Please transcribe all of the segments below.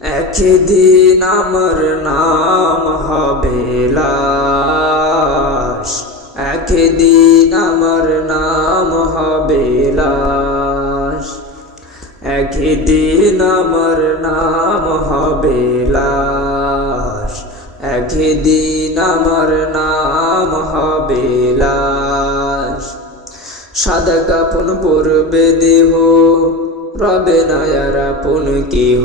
একদিন আমার নাম হবে লাশ। একদিন আমার নাম হবে লাশ। একদিন আমার নাম হবে লাশ। একদিন আমার নাম হবে লাশ। সাদা কাপন পরবে দেহ রবে নায়ার আপন কেহ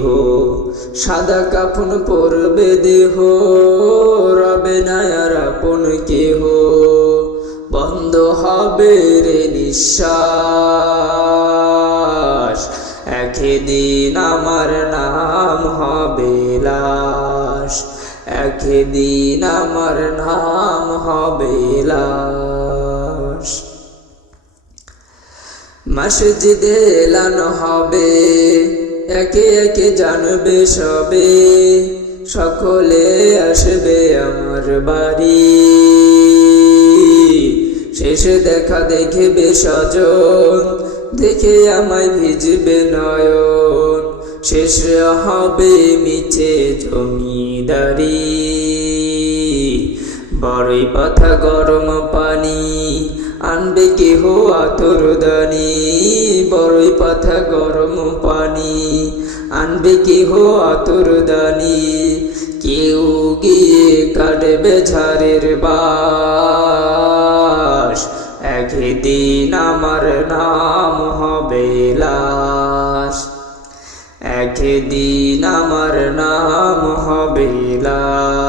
সাদা কাপন পরবে দেহ। রবে নায়ার আপন কেহ বন্ধ হবে রে নিঃশ্বাস। একদিন আমার নাম হবে লাশ। একদিন আমার নাম হবে লাশ। মসজিদে এলানো হবে। একে একে জানবে সবে। সকলে আসবে আমার বাড়ি। শেষে দেখা দেখবে সজন দেখে আমায় ভিজবে নয়ন। শেষ হবে মিছে জমিদারি। বড়ই পাথা গরম পানি কেহ আতর দানি, বড়ই পাথা গরম পানি। আনবে কেহ আতর দানি, কেউ গিয়ে কাটবে ঝাড়ের বাস। একদিন আমার নাম হবে একদিন আমার নাম হবে লাশ।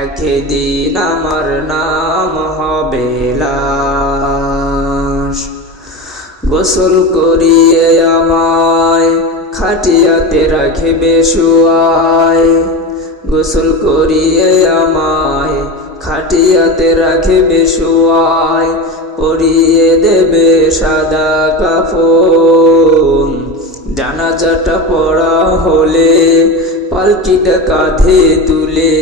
একদিন আমার নাম হবে গোসল করিয়ে আমায় খাটিয়াতে রাখবে শুয়ায় গোসল করিয়ে আমায় খাটিয়াতে রাখবে শুয়ায় পরিয়ে দেবে সাদা কাফন। জানাজাটা পড়া হলে পালকিটা কাঁধে তুলে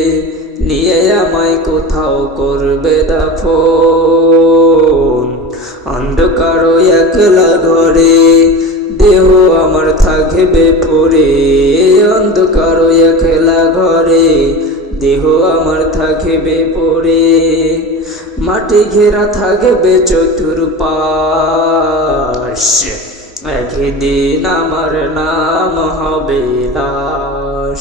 নিয়ে আমায় কোথাও করবে দাফন অন্ধকার একলা ঘরে দেহ আমার থাকবে পরে অন্ধকার একলা ঘরে দেহ আমার থাকবে পরে মাটি ঘেরা থাকবে চতুর্পাশ। একদিন আমার নাম হবে লাশ